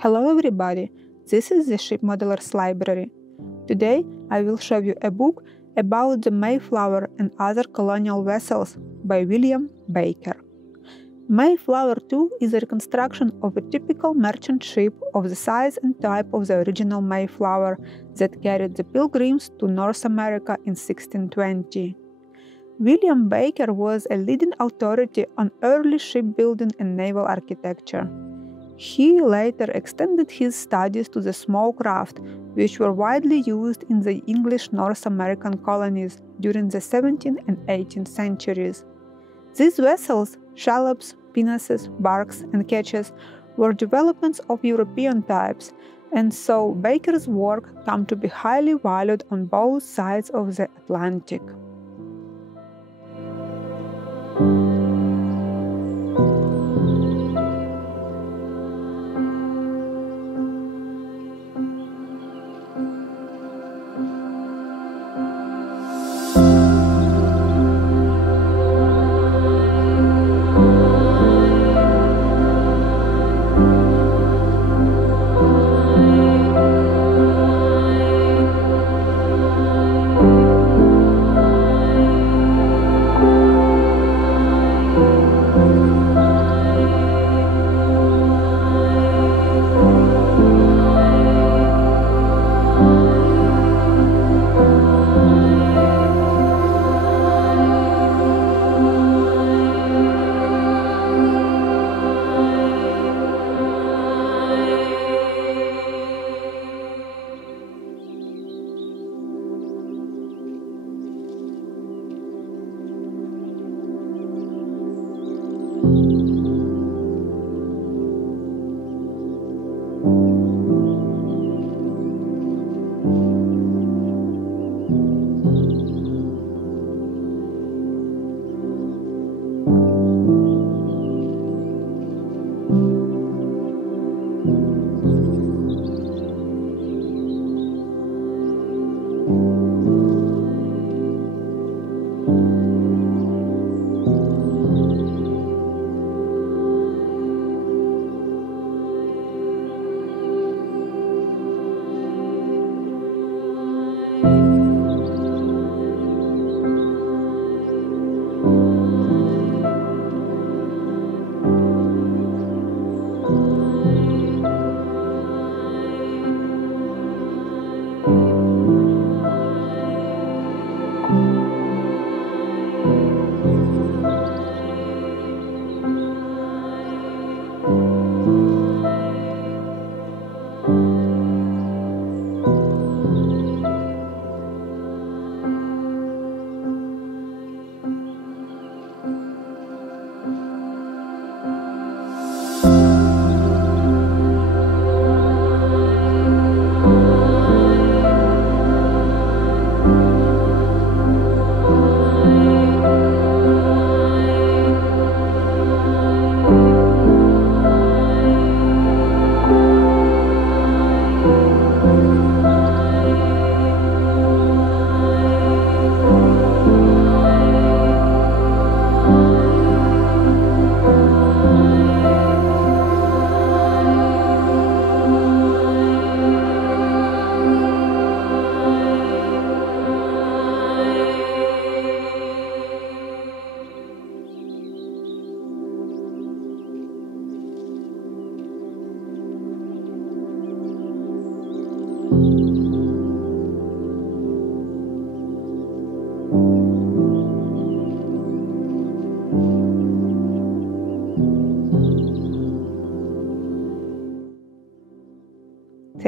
Hello everybody, this is the Ship Modelers Library. Today I will show you a book about the Mayflower and other colonial vessels by William Baker. Mayflower II is a reconstruction of a typical merchant ship of the size and type of the original Mayflower that carried the Pilgrims to North America in 1620. William Baker was a leading authority on early shipbuilding and naval architecture. He later extended his studies to the small craft, which were widely used in the English North American colonies during the 17th and 18th centuries. These vessels, shallops, pinnaces, barks, and ketches, were developments of European types, and so Baker's work came to be highly valued on both sides of the Atlantic.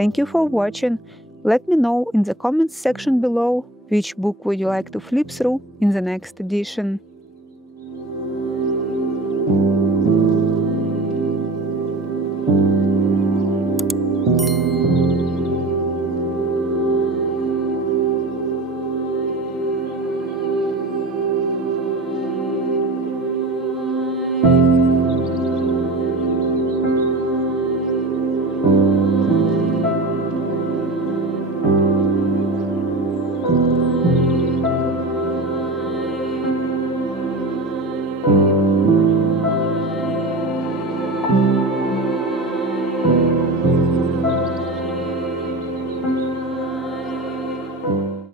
Thank you for watching. Let me know in the comments section below which book would you like to flip through in the next edition.